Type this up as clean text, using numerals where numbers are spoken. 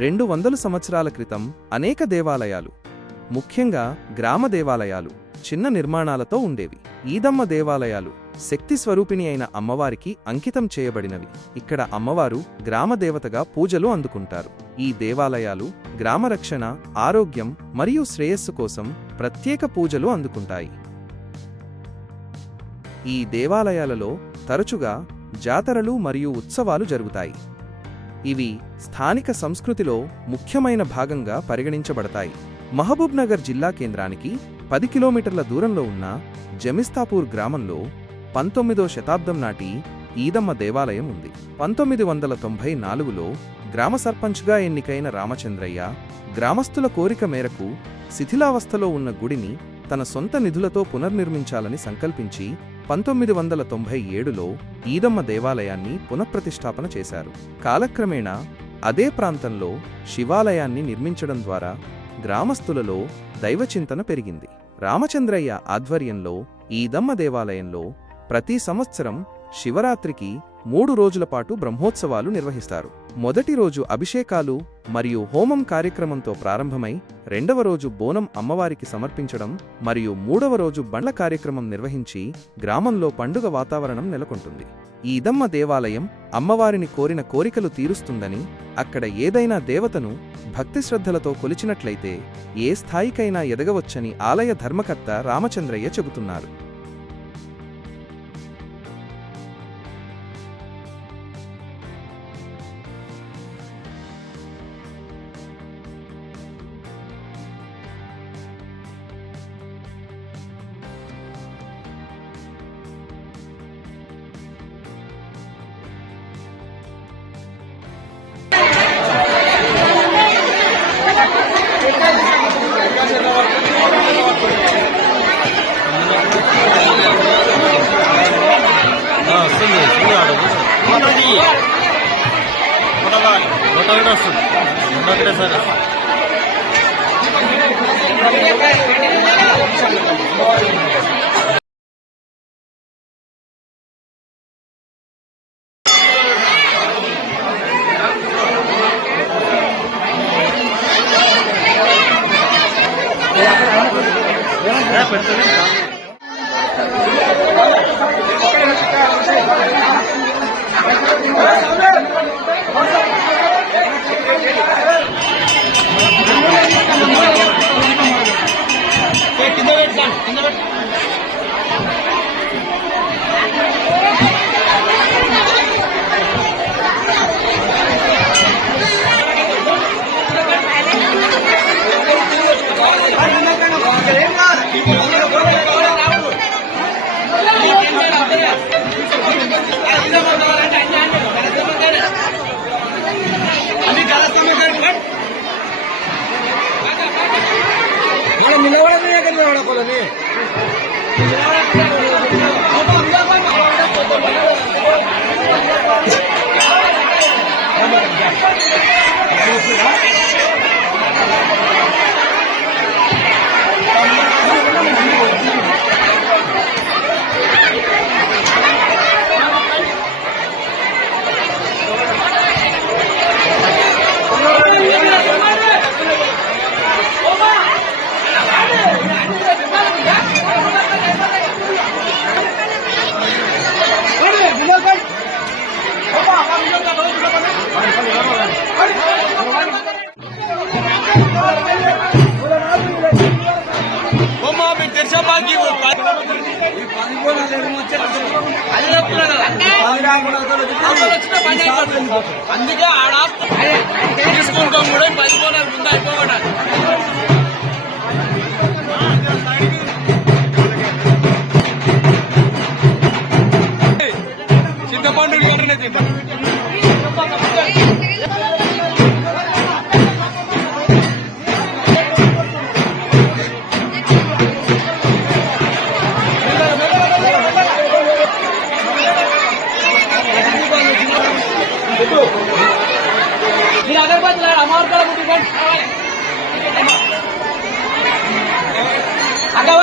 200 సంవత్సరాల క్రితం అనేక దేవాలయాలు, ముఖ్యంగా గ్రామ దేవాలయాలు చిన్న నిర్మాణాలతో ఉండేవి. ఈదమ్మ దేవాలయాలు శక్తి స్వరూపిణి అయిన అమ్మవారికి అంకితం చేయబడినవి. ఇక్కడ అమ్మవారు గ్రామదేవతగా పూజలు అందుకుంటారు. ఈ దేవాలయాలు గ్రామ రక్షణ, ఆరోగ్యం మరియు శ్రేయస్సు కోసం ప్రత్యేక పూజలు అందుకుంటాయి. ఈ దేవాలయాలలో తరచుగా జాతరలు మరియు ఉత్సవాలు జరుగుతాయి. ఇవి స్థానిక సంస్కృతిలో ముఖ్యమైన భాగంగా పరిగణించబడతాయి. మహబూబ్నగర్ జిల్లా కేంద్రానికి 10 కిలోమీటర్ల దూరంలో ఉన్న జమిస్తాపూర్ గ్రామంలో 19వ శతాబ్దం నాటి ఈదమ్మ దేవాలయం ఉంది. 1994లో గ్రామ సర్పంచ్గా ఎన్నికైన రామచంద్రయ్య గ్రామస్తుల కోరిక మేరకు శిథిలావస్థలో ఉన్న గుడిని తన సొంత నిధులతో పునర్నిర్మించాలని సంకల్పించి 1997లో ఈదమ్మ దేవాలయాన్ని పునఃప్రతిష్ఠాపన చేశారు. కాలక్రమేణా అదే ప్రాంతంలో శివాలయాన్ని నిర్మించడం ద్వారా గ్రామస్తులలో దైవచింతన పెరిగింది. రామచంద్రయ్య ఆధ్వర్యంలో ఈదమ్మ దేవాలయంలో ప్రతి సంవత్సరం శివరాత్రికి 3 రోజుల పాటు బ్రహ్మోత్సవాలు నిర్వహిస్తారు. మొదటి రోజు అభిషేకాలు మరియు హోమం కార్యక్రమంతో ప్రారంభమై 2వ రోజు బోనం అమ్మవారికి సమర్పించడం మరియు 3వ రోజు బండ్ల కార్యక్రమం నిర్వహించి గ్రామంలో పండుగ వాతావరణం నెలకొంటుంది. ఈదమ్మ దేవాలయం అమ్మవారిని కోరిన కోరికలు తీరుస్తుందని, అక్కడ ఏదైనా దేవతను భక్తిశ్రద్ధలతో కొలిచినట్లయితే ఏ స్థాయికైనా ఎదగవచ్చని ఆలయ ధర్మకర్త రామచంద్రయ్య చెబుతున్నారు. అందుకే ఆడ తీసుకుంటాం కూడా 10 బోనాలు ముందు అయిపోవడానికి. చింతపండు అగవ